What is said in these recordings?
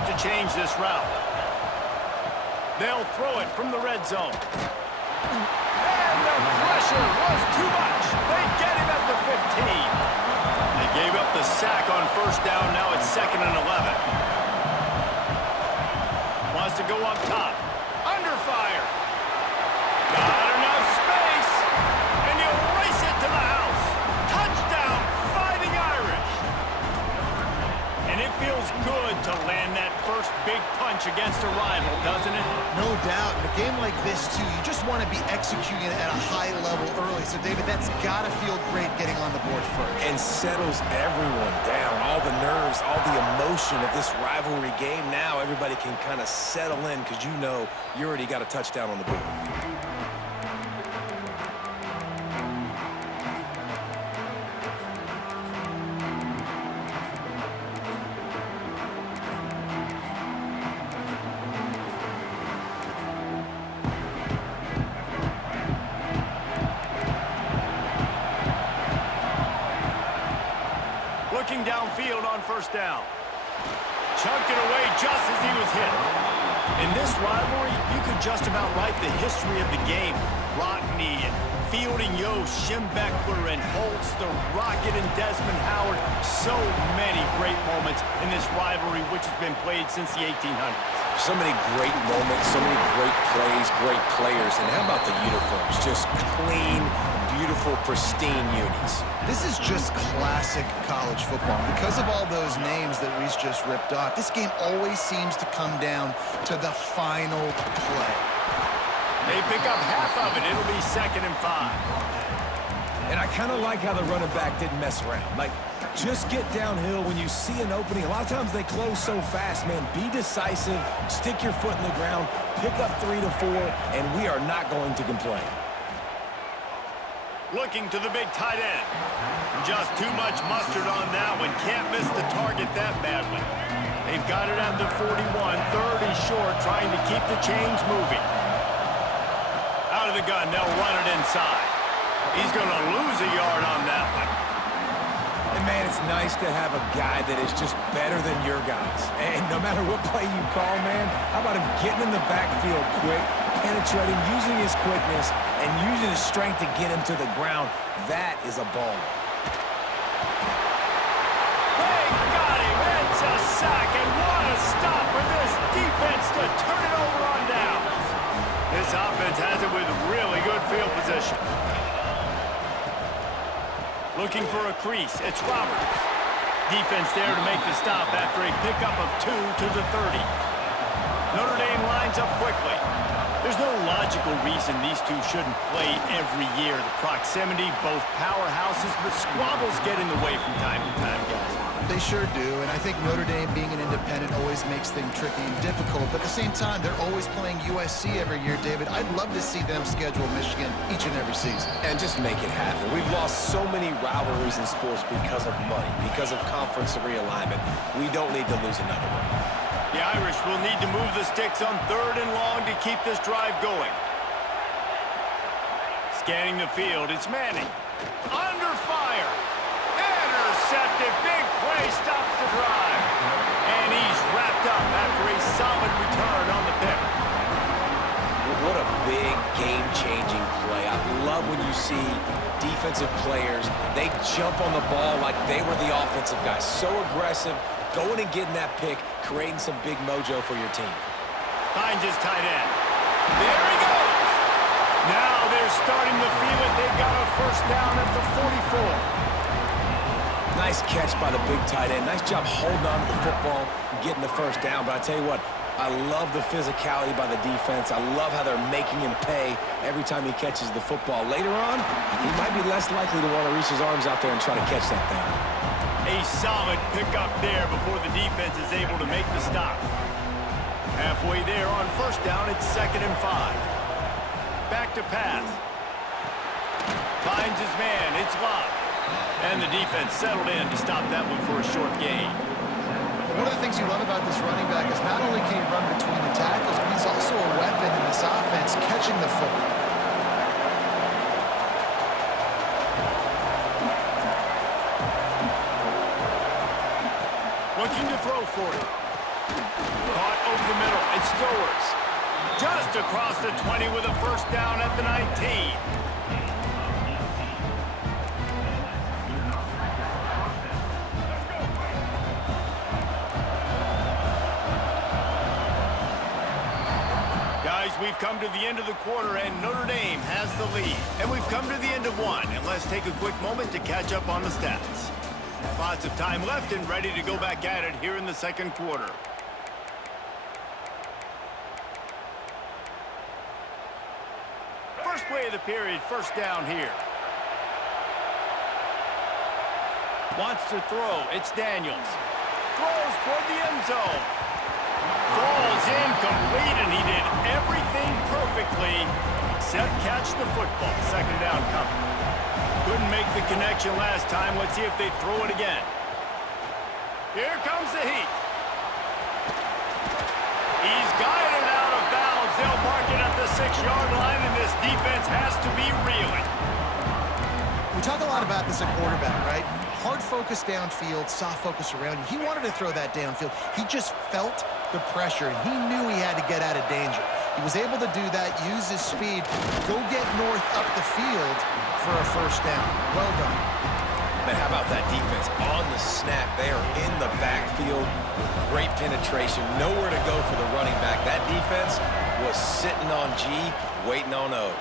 have to change this route. They'll throw it from the red zone. And the pressure was too much. They get him at the 15. They gave up the sack on first down. Now it's 2nd and 11. Wants to go up top. Under fire. Got enough space. And he'll race it to the house. Touchdown, Fighting Irish. And it feels good to land that first big punch against a rival, doesn't it? No doubt. In a game like this, too, you just want to be executing it at a high level early. So, David, that's got to feel great getting on the board first. And settles everyone down. All the nerves, all the emotion of this rivalry game. Now everybody can kind of settle in because you know you already got a touchdown on the board. Looking downfield on first down. Chunked it away just as he was hit. In this rivalry, you could just about write the history of the game. Rockne and Fielding Yost, Schembechler and Holtz, the Rocket and Desmond Howard. So many great moments in this rivalry, which has been played since the 1800s. So many great moments, so many great plays, great players. And how about the uniforms? Just clean, beautiful, pristine unis. This is just classic college football. Because of all those names that Reese just ripped off, this game always seems to come down to the final play. They pick up half of it. It'll be 2nd and 5. And I kind of like how the running back didn't mess around. Like, just get downhill when you see an opening. A lot of times they close so fast, man. Be decisive, stick your foot in the ground, pick up 3 to 4, and we are not going to complain. Looking to the big tight end. Just too much mustard on that one. Can't miss the target that badly. They've got it at the 41. 3rd and short, trying to keep the chains moving. Out of the gun, they'll run it inside. He's going to lose a yard on that one. And, man, it's nice to have a guy that is just better than your guys. And no matter what play you call, man, how about him getting in the backfield quick, penetrating, using his quickness, and using his strength to get him to the ground? That is a ball. They got him. It's a sack, and what a stop for this defense to turn it over on downs. This offense has it with really good field position. Looking for a crease. It's Roberts. Defense there to make the stop after a pickup of 2 to the 30. Notre Dame lines up quickly. There's no logical reason these two shouldn't play every year. The proximity, both powerhouses, but squabbles get in the way from time to time, guys. They sure do, and I think Notre Dame being an independent always makes things tricky and difficult, but at the same time, they're always playing USC every year, David. I'd love to see them schedule Michigan each and every season. And just make it happen. We've lost so many rivalries in sports because of money, because of conference realignment. We don't need to lose another one. The Irish will need to move the sticks on 3rd and long to keep this drive going. Scanning the field, it's Manning. Under fire. Intercepted. Big play stops the drive. And he's wrapped up after a solid return on the pick. What a big game-changing play. I love when you see defensive players, they jump on the ball like they were the offensive guys. So aggressive, going and getting that pick, creating some big mojo for your team. Finds his tight end. There he goes. Now they're starting to feel it. They've got a first down at the 44. Nice catch by the big tight end. Nice job holding on to the football and getting the first down. But I tell you what, I love the physicality by the defense. I love how they're making him pay every time he catches the football. Later on, he might be less likely to want to reach his arms out there and try to catch that thing. A solid pickup there before the defense is able to make the stop. Halfway there on first down, it's 2nd and 5. Back to pass. Finds his man. It's Love. And the defense settled in to stop that one for a short gain. One of the things you love about this running back is not only can he run between the tackles, but he's also a weapon in this offense, catching the football. Looking to throw for it. Caught over the middle. It's Stowers. Just across the 20 with a first down at the 19. Guys, we've come to the end of the quarter, and Notre Dame has the lead. And we've come to the end of one, and let's take a quick moment to catch up on the stats. Lots of time left and ready to go back at it here in the second quarter. First play of the period, first down here. Wants to throw. It's Daniels. Throws toward the end zone. Falls incomplete, and he did everything perfectly except catch the football. Second down coming. Couldn't make the connection last time. Let's see if they throw it again. Here comes the heat. He's guided out of bounds. They'll mark it at the 6-yard line, and this defense has to be reeling. We talk a lot about this at quarterback, right? Hard focus downfield, soft focus around you. He wanted to throw that downfield. He just felt the pressure, and he knew he had to get out of danger. He was able to do that, use his speed, go get North up the field for a first down. Well done. Man, how about that defense? On the snap, they are in the backfield with great penetration. Nowhere to go for the running back. That defense was sitting on G, waiting on O.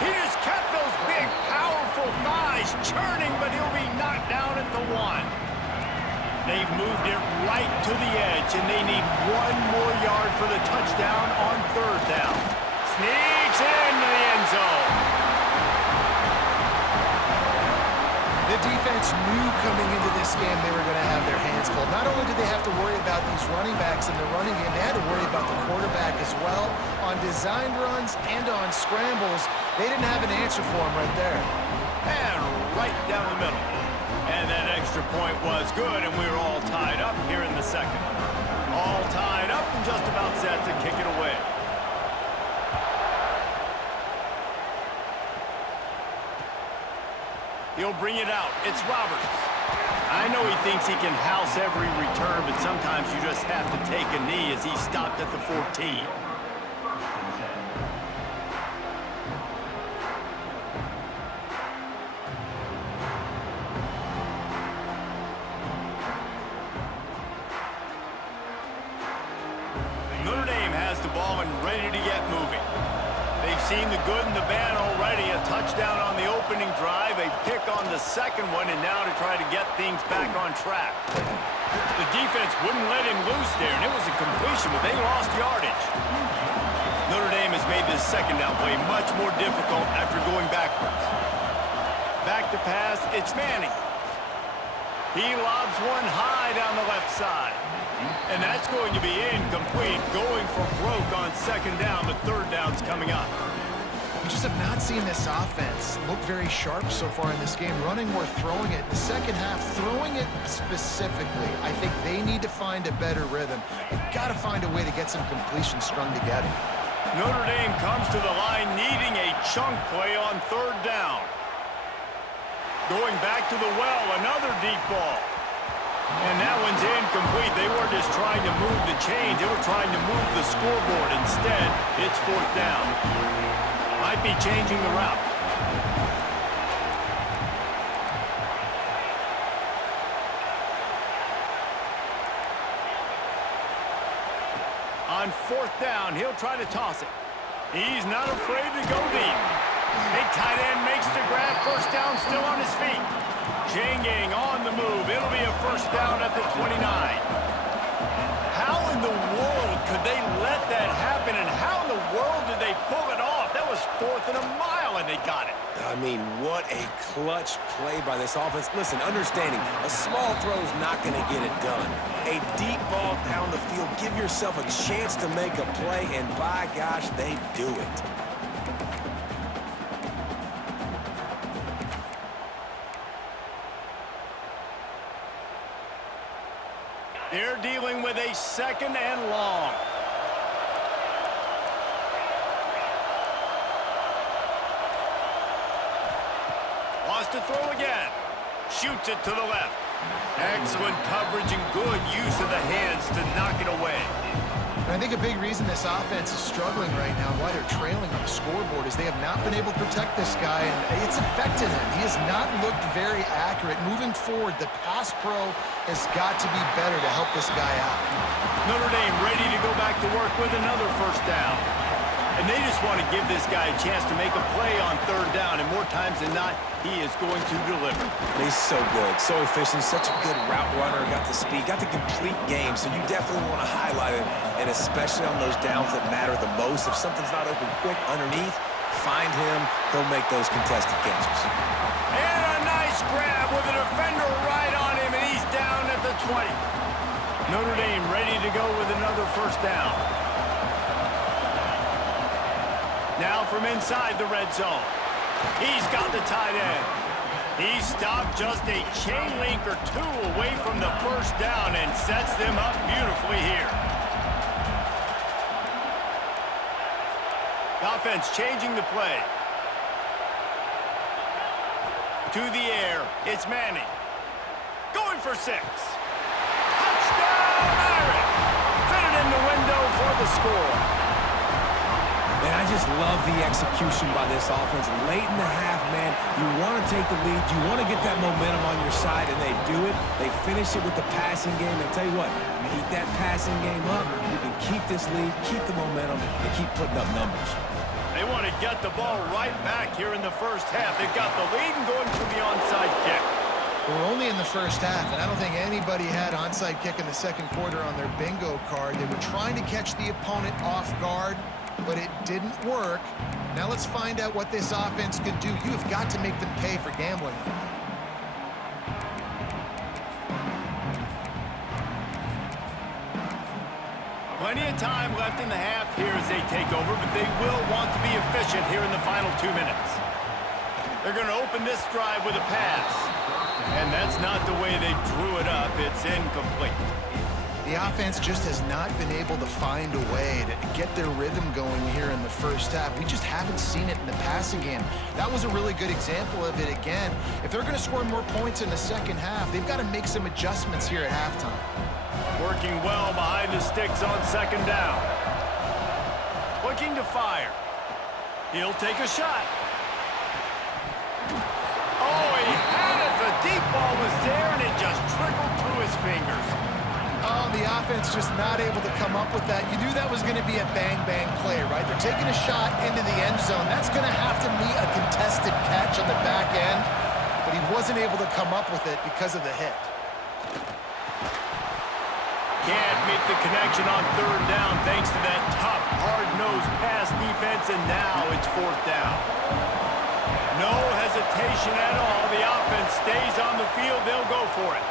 He just kept those big, powerful thighs churning, but he'll be knocked down at the 1. They've moved it right to the edge, and they need one more yard for the touchdown on third down. Sneaks into the end zone. The defense knew coming into this game they were going to have their hands full. Not only did they have to worry about these running backs in the running game, they had to worry about the quarterback as well. On designed runs and on scrambles, they didn't have an answer for him right there. And right down the middle. And that extra point was good, and we were all tied up here in the second. All tied up and just about set to kick it away. He'll bring it out. It's Roberts. I know he thinks he can house every return, but sometimes you just have to take a knee as he stopped at the 14. Notre Dame has the ball and ready to get moving. They've seen the good and the bad already. A touchdown on the opening drive, a pick on the second one, and now to try to get things back on track. The defense wouldn't let him loose there, and it was a completion, but they lost yardage. Notre Dame has made this second down play much more difficult after going backwards. Back to pass, it's Manning. He lobs one high down the left side. And that's going to be incomplete, going for broke on second down. The third down's coming up. We just have not seen this offense look very sharp so far in this game, running or throwing it. The second half, throwing it specifically, I think they need to find a better rhythm. They've got to find a way to get some completions strung together. Notre Dame comes to the line needing a chunk play on third down. Going back to the well, another deep ball. And that one's incomplete. They weren't just trying to move the chains. They were trying to move the scoreboard. Instead, it's fourth down. Might be changing the route. On fourth down, he'll try to toss it. He's not afraid to go deep. Big tight end makes the grab. First down, still on his feet. Janging on the move. It'll be a first down at the 29. How in the world could they let that happen, and how in the world did they pull it off? That was 4th and a mile, and they got it. I mean, what a clutch play by this offense. Listen, understanding, a small throw is not going to get it done. A deep ball down the field, give yourself a chance to make a play, and by gosh, they do it. They're dealing with a second and long. Wants to throw again. Shoots it to the left. Excellent coverage and good use of the hands to knock it away. And I think a big reason this offense is struggling right now, why they're trailing on the scoreboard, is they have not been able to protect this guy, and it's affected him. He has not looked very accurate. Moving forward, the pass pro has got to be better to help this guy out. Notre Dame ready to go back to work with another first down. And they just want to give this guy a chance to make a play on third down, and more times than not, he is going to deliver. He's so good, so efficient, such a good route runner, got the speed, got the complete game, so you definitely want to highlight it, and especially on those downs that matter the most. If something's not open quick underneath, find him, he'll make those contested catches. And a nice grab with a defender right on him, and he's down at the 20. Notre Dame ready to go with another first down. Now from inside the red zone. He's got the tight end. He stopped just a chain link or two away from the first down and sets them up beautifully here. The offense changing the play. To the air, it's Manning. Going for 6. Touchdown, Irish! Fitted in the window for the score. Man, I just love the execution by this offense. Late in the half, man, you want to take the lead. You want to get that momentum on your side, and they do it. They finish it with the passing game. And tell you what, keep that passing game up. You can keep this lead, keep the momentum, and keep putting up numbers. They want to get the ball right back here in the first half. They've got the lead and going for the onside kick. We're only in the first half, and I don't think anybody had onside kick in the second quarter on their bingo card. They were trying to catch the opponent off guard, but it didn't work. Now let's find out what this offense can do. You have got to make them pay for gambling. Plenty of time left in the half here as they take over, but they will want to be efficient here in the final 2 minutes. They're going to open this drive with a pass. And that's not the way they drew it up. It's incomplete. The offense just has not been able to find a way to get their rhythm going here in the first half. We just haven't seen it in the passing game. That was a really good example of it again. If they're going to score more points in the second half, they've got to make some adjustments here at halftime. Working well behind the sticks on second down. Looking to fire. He'll take a shot. Oh, he had it. The deep ball was there, and it just trickled through his fingers. Oh, the offense just not able to come up with that. You knew that was going to be a bang-bang play, right? They're taking a shot into the end zone. That's going to have to meet a contested catch on the back end, but he wasn't able to come up with it because of the hit. Can't make the connection on third down thanks to that tough, hard-nosed pass defense, and now it's fourth down. No hesitation at all. The offense stays on the field. They'll go for it.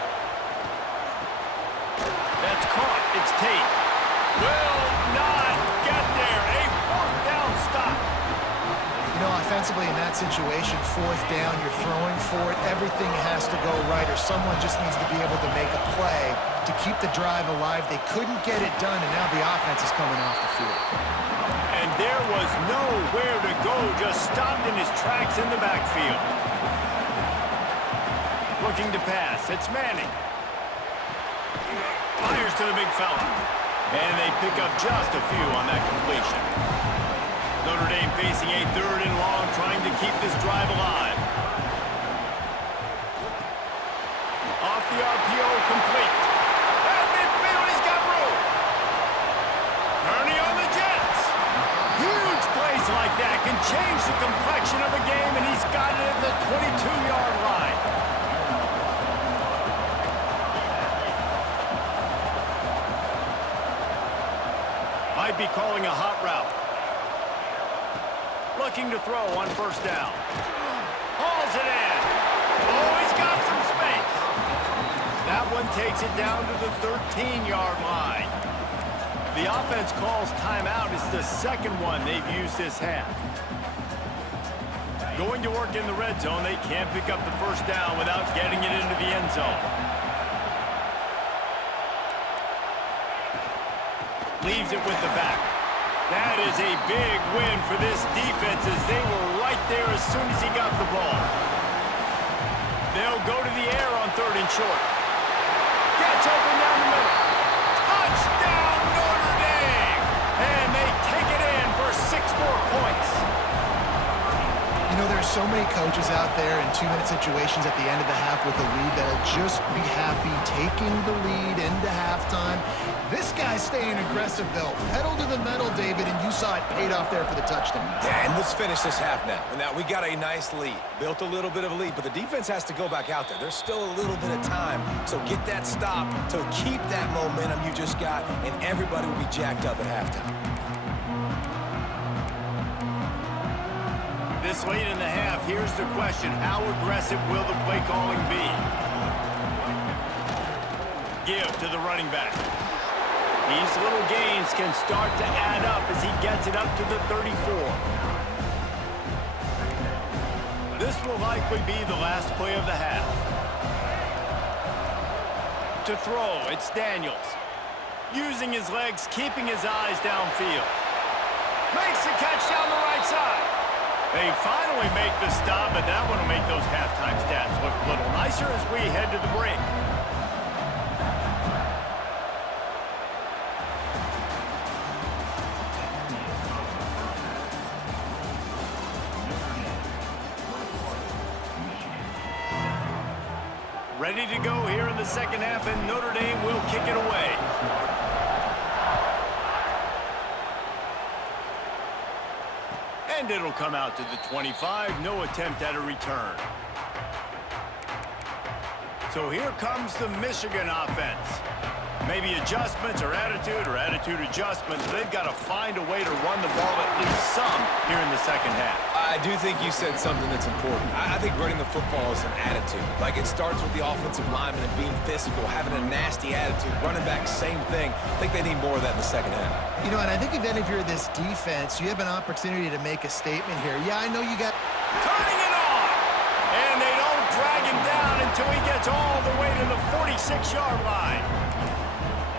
That's caught. It's Tate. Will not get there. A fourth down stop. You know, offensively in that situation, fourth down, you're throwing for it. Everything has to go right, or someone just needs to be able to make a play to keep the drive alive. They couldn't get it done, and now the offense is coming off the field. And there was nowhere to go. Just stopped in his tracks in the backfield. Looking to pass. It's Manning. Fires to the big fella. And they pick up just a few on that completion. Notre Dame facing a third and long, trying to keep this drive alive. Off the RPO, complete. At midfield, he's got room. Turning on the Jets. Huge plays like that can change the complexion of a game, and he's got it at the 22-yard line. Might be calling a hot route. Looking to throw on first down. Hauls it in. Oh, he's got some space. That one takes it down to the 13-yard line. The offense calls timeout. It's the second one they've used this half. Going to work in the red zone. They can't pick up the first down without getting it into the end zone. Leaves it with the back. That is a big win for this defense as they were right there as soon as he got the ball. They'll go to the air on third and short. It's open down the middle. Touchdown, Notre Dame! And they take it in for 6 more points. You know, there's so many coaches out there in 2-minute situations at the end of the half with a lead that'll just be happy taking the lead into halftime. This guy's staying aggressive, though. Pedal to the metal, David, and you saw it paid off there for the touchdown. Yeah, and let's finish this half now. Now, we got a nice lead. Built a little bit of a lead, but the defense has to go back out there. There's still a little bit of time, so get that stop to keep that momentum you just got, and everybody will be jacked up at halftime. This late in the half, here's the question. How aggressive will the play calling be? Give to the running back. These little gains can start to add up as he gets it up to the 34. This will likely be the last play of the half. To throw, it's Daniels. Using his legs, keeping his eyes downfield. Makes the catch down the right side. They finally make the stop, but that one will make those halftime stats look a little nicer as we head to the break. Ready to go here in the second half, and Notre Dame will kick it away. And it'll come out to the 25. No attempt at a return. So here comes the Michigan offense. Maybe adjustments or attitude adjustments. They've got to find a way to run the ball at least some here in the second half. I do think you said something that's important. I think running the football is an attitude. Like, it starts with the offensive lineman and being physical, having a nasty attitude. Running back, same thing. I think they need more of that in the second half. You know, and I think if you're this defense, you have an opportunity to make a statement here. Yeah, I know you got... Turning it on! And they don't drag him down until he gets all the way to the 46-yard line.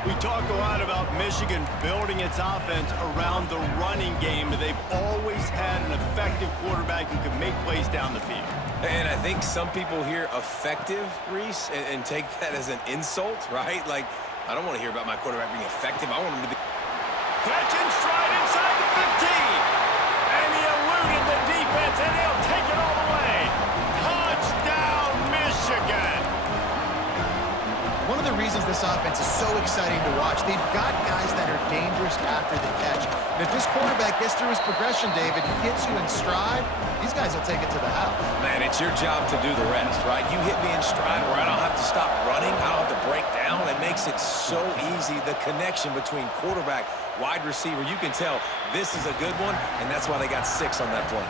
We talk a lot about Michigan building its offense around the running game. They've always had an effective quarterback who can make plays down the field. And I think some people hear effective, Reese, and take that as an insult, right? Like, I don't want to hear about my quarterback being effective. I want him to be... Catch and stride inside the 15. And he eluded the defense, and he'll take it all the way. Touchdown, Michigan. One of the reasons this offense is so exciting to watch, they've got guys that are dangerous after the catch. And if this quarterback gets through his progression, David, he gets you in stride, these guys will take it to the house. Man, it's your job to do the rest, right? You hit me in stride where I don't have to stop running, I don't have to break down. It makes it so easy, the connection between quarterback, wide receiver. You can tell this is a good one, and that's why they got 6 on that play.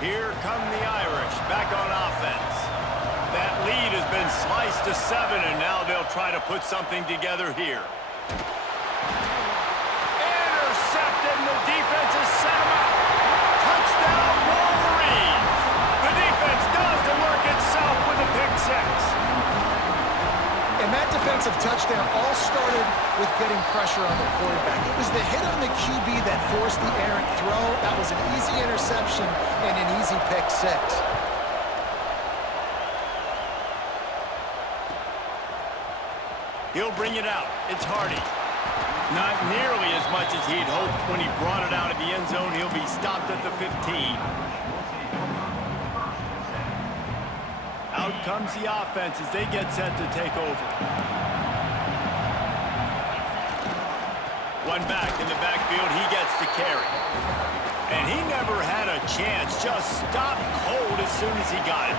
Here come the Irish back on offense. That lead has been sliced to 7, and now they'll try to put something together here. Intercepted, and the defense has set him up. Touchdown, Wolverines. The defense does the work itself with a pick 6. And that defensive touchdown all started with getting pressure on the quarterback. It was the hit on the QB that forced the errant throw. That was an easy interception and an easy pick 6. He'll bring it out. It's Hardy. Not nearly as much as he'd hoped when he brought it out of the end zone. He'll be stopped at the 15. Out comes the offense as they get set to take over. One back in the backfield, he gets the carry. And he never had a chance, just stopped cold as soon as he got it.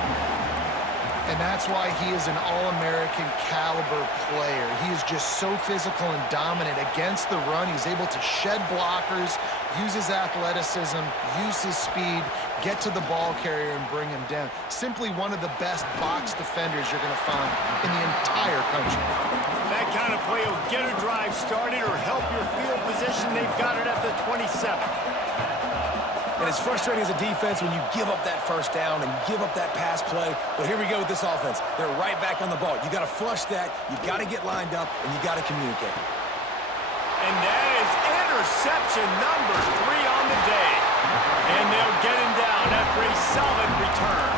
And that's why he is an All-American caliber player. He is just so physical and dominant against the run. He's able to shed blockers, use his athleticism, use his speed, get to the ball carrier and bring him down. Simply one of the best box defenders you're going to find in the entire country. That kind of play will get a drive started or help your field position. They've got it at the 27. And it's frustrating as a defense when you give up that first down and give up that pass play. But here we go with this offense. They're right back on the ball. You got to flush that. You got to get lined up, and you got to communicate. And that is interception number 3 on the day. And they'll get him down after a solid return.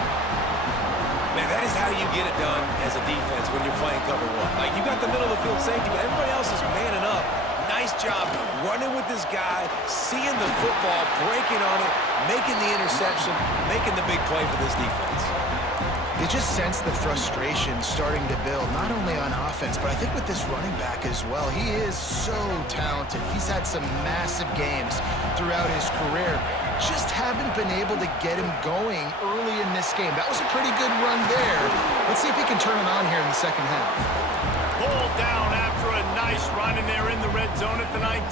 Man, that is how you get it done as a defense when you're playing cover one. Like, you got the middle of the field safety, but everybody else is manning up. Nice job running with this guy, seeing the football, breaking on it, making the interception, making the big play for this defense. You just sense the frustration starting to build, not only on offense, but I think with this running back as well. He is so talented. He's had some massive games throughout his career. Just haven't been able to get him going early in this game. That was a pretty good run there. Let's see if he can turn it on here in the second half. Pulled down after a nice run, and they're in the red zone at the 19.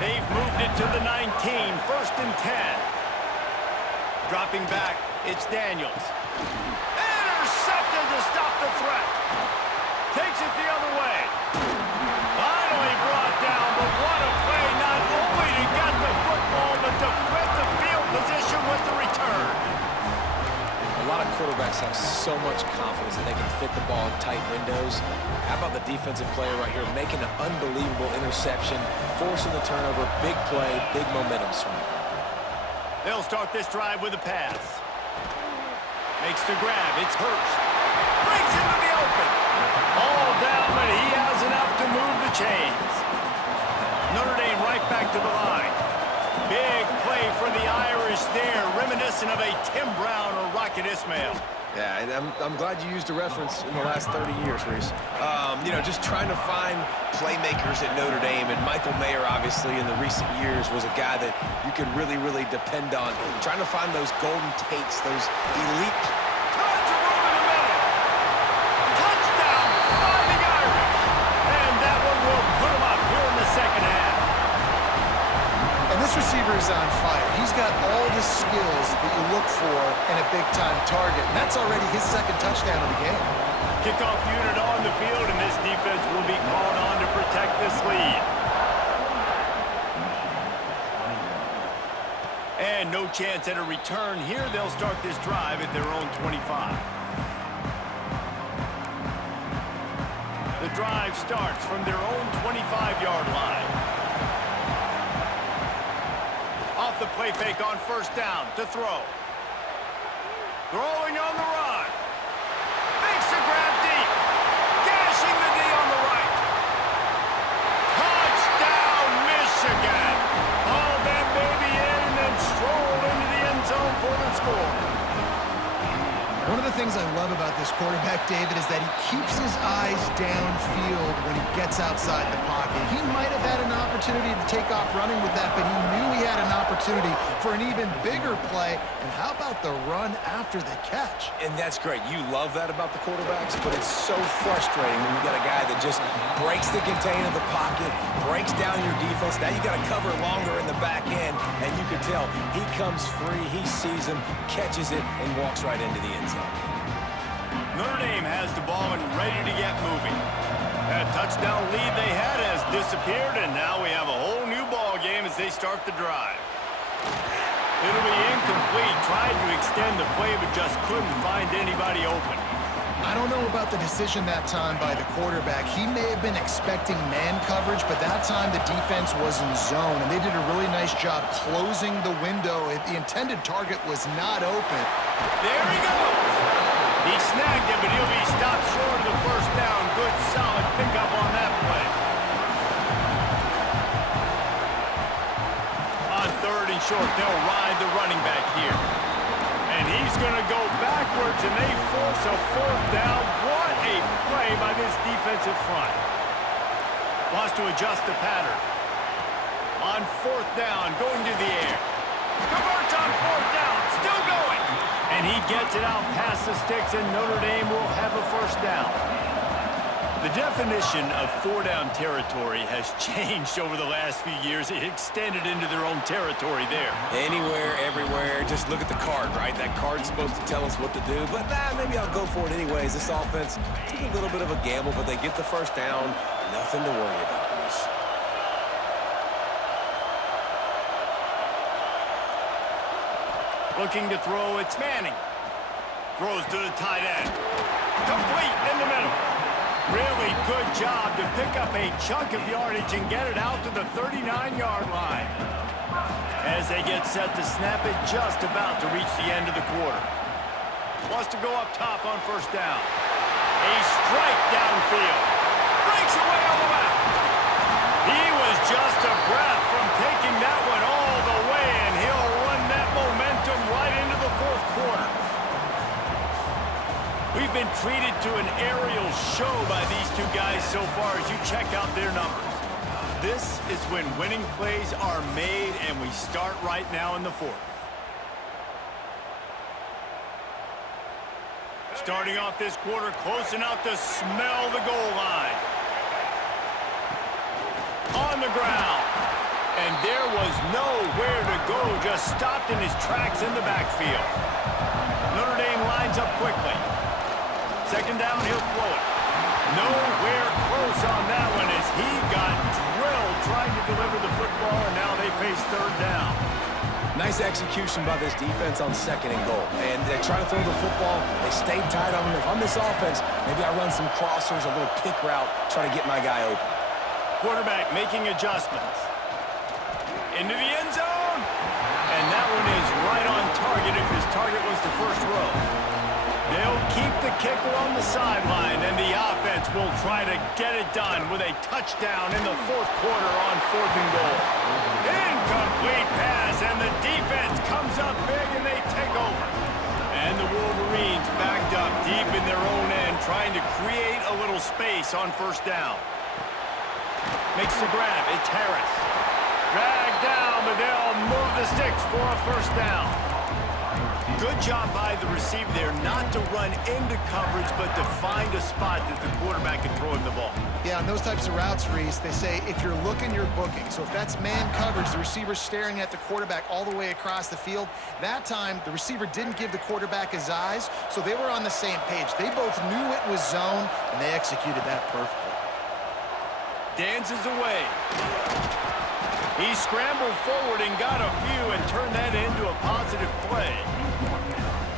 They've moved it to the 19, 1st and 10. Dropping back, it's Daniels. Intercepted to stop the threat. Takes it the other way. Finally brought down, but what a play, not only to get the football, but to flip the field position with the return. A lot of quarterbacks have so much confidence that they can fit the ball in tight windows. How about the defensive player right here making an unbelievable interception, forcing the turnover, big play, big momentum swing. They'll start this drive with a pass. Makes the grab. It's Hurst. Brings into the open. All down, but he has enough to move the chains. Notre Dame right back to the line. Big play for the Irish there, reminiscent of a Tim Brown or Rocket Ismail. Yeah, and I'm glad you used a reference in the last 30 years, Reese. You know, just trying to find playmakers at Notre Dame, and Michael Mayer, obviously, in the recent years, was a guy that you could really, really depend on. Trying to find those golden takes, those elite... Tons of room in the middle. Touchdown, Fighting Irish. And that one will put him up here in the second half. And this receiver is on fire. He's got all the skills that you look for in a big-time target, and that's already his second touchdown of the game. Kickoff unit on the field, and this defense will be called on to protect this lead. And no chance at a return here. They'll start this drive at their own 25. The drive starts from their own 25-yard line. Off the play fake on 1st down to throw. Throwing on the run. Makes a grab deep. Gashing the D on the right. Touchdown, Michigan. Hauled that baby in and then strolled into the end zone for the score. One of the things I love about this quarterback, David, is that he keeps his eyes downfield when he gets outside the pocket. He might have had an opportunity to take off running with that, but he knew he had an opportunity for an even bigger play. And how about the run after the catch? And that's great. You love that about the quarterbacks, but it's so frustrating when you got a guy that just breaks the contain of the pocket, breaks down your defense. Now you got to cover longer in the back end, and you can tell he comes free, he sees him, catches it, and walks right into the end zone. Notre Dame has the ball and ready to get moving. That touchdown lead they had has disappeared, and now we have a whole new ball game as they start the drive. It'll be incomplete. Tried to extend the play, but just couldn't find anybody open. I don't know about the decision that time by the quarterback. He may have been expecting man coverage, but that time the defense was in zone, and they did a really nice job closing the window. The intended target was not open. There he goes. He snagged it, but he'll be stopped short of the 1st down. Good, solid pickup on that play. On 3rd and short, they'll ride the running back here. And he's going to go backwards, and they force a 4th down. What a play by this defensive front. Wants to adjust the pattern. On 4th down, going to the air. Converts on 4th down, still going. And he gets it out past the sticks, and Notre Dame will have a 1st down. The definition of 4-down territory has changed over the last few years. It extended into their own territory there. Anywhere, everywhere, just look at the card, right? That card's supposed to tell us what to do, but maybe I'll go for it anyways. This offense took a little bit of a gamble, but they get the 1st down. Nothing to worry about, Reese. Looking to throw, it's Manning. Throws to the tight end. Complete in the middle. Really good job to pick up a chunk of yardage and get it out to the 39-yard line. As they get set to snap it, just about to reach the end of the quarter. Wants to go up top on first down. A strike downfield. Breaks away on the left. He was just a breath from taking that one all the way, and he'll run that momentum right into the fourth quarter. We've been treated to an aerial show by these two guys so far as you check out their numbers. This is when winning plays are made, and we start right now in the fourth. Starting off this quarter close enough to smell the goal line. On the ground. And there was nowhere to go, just stopped in his tracks in the backfield. Notre Dame lines up quickly. Second down, he'll throw it. Nowhere close on that one as he got drilled trying to deliver the football, and now they face third down. Nice execution by this defense on second and goal. And they try to throw the football. They stayed tight on him. If I'm this offense, maybe I run some crossers, a little pick route, try to get my guy open. Quarterback making adjustments. Into the end zone. And that one is right on target if his target was the first row. They'll keep the kicker on the sideline, and the offense will try to get it done with a touchdown in the fourth quarter on fourth and goal. Incomplete pass, and the defense comes up big, and they take over. And the Wolverines backed up deep in their own end, trying to create a little space on first down. Makes the grab. It's Harris. Dragged down, but they'll move the sticks for a first down. Good job by the receiver there not to run into coverage, but to find a spot that the quarterback can throw him the ball. Yeah, on those types of routes, Reese, they say if you're looking, you're booking. So if that's man coverage, the receiver's staring at the quarterback all the way across the field. That time, the receiver didn't give the quarterback his eyes, so they were on the same page. They both knew it was zone, and they executed that perfectly. Dances away. He scrambled forward and got a few and turned that into a positive play.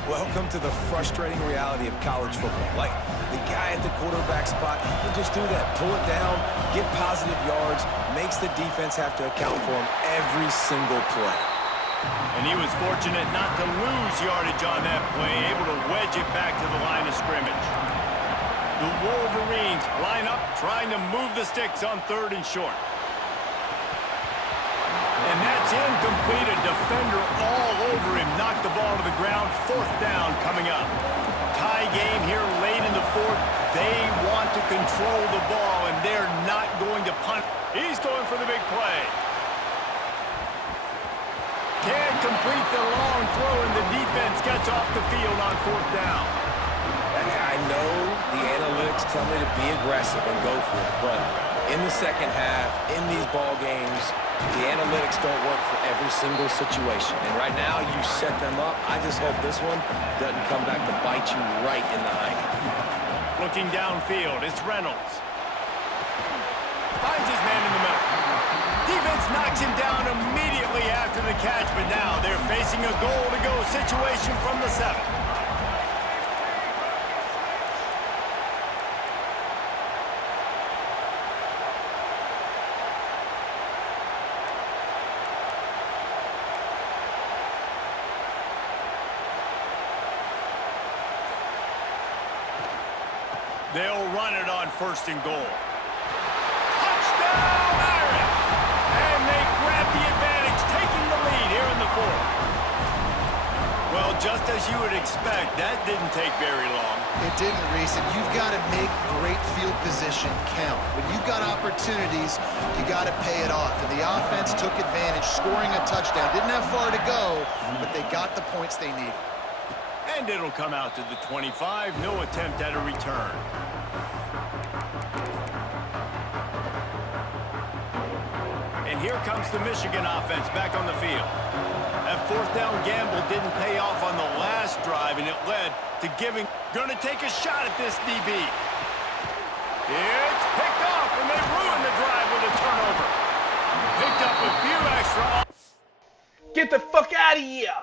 Welcome to the frustrating reality of college football. Like, the guy at the quarterback spot, he can just do that. Pull it down, get positive yards, makes the defense have to account for him every single play. And he was fortunate not to lose yardage on that play, able to wedge it back to the line of scrimmage. The Wolverines line up, trying to move the sticks on third and short. And that's incomplete. A defender all over him. Knocked the ball to the ground. Fourth down coming up. Tie game here late in the fourth. They want to control the ball, and they're not going to punt. He's going for the big play. Can't complete the long throw, and the defense gets off the field on fourth down. I know the analytics tell me to be aggressive and go for it, but in the second half, in these ball games, the analytics don't work for every single situation. And right now, you set them up. I just hope this one doesn't come back to bite you right in the eye. Looking downfield, it's Reynolds. Finds his man in the middle. Defense knocks him down immediately after the catch, but now they're facing a goal-to-go situation from the 7. They'll run it on first and goal. Touchdown, Irish! And they grab the advantage, taking the lead here in the fourth. Well, just as you would expect, that didn't take very long. It didn't, Reese, and you've got to make great field position count. When you've got opportunities, you got to pay it off. And the offense took advantage, scoring a touchdown. Didn't have far to go, but they got the points they needed. And it'll come out to the 25. No attempt at a return. And here comes the Michigan offense back on the field. That fourth down gamble didn't pay off on the last drive, and it led to giving. Gonna take a shot at this DB. It's picked off, and they ruined the drive with a turnover. Picked up a few extra. Get the fuck out of here!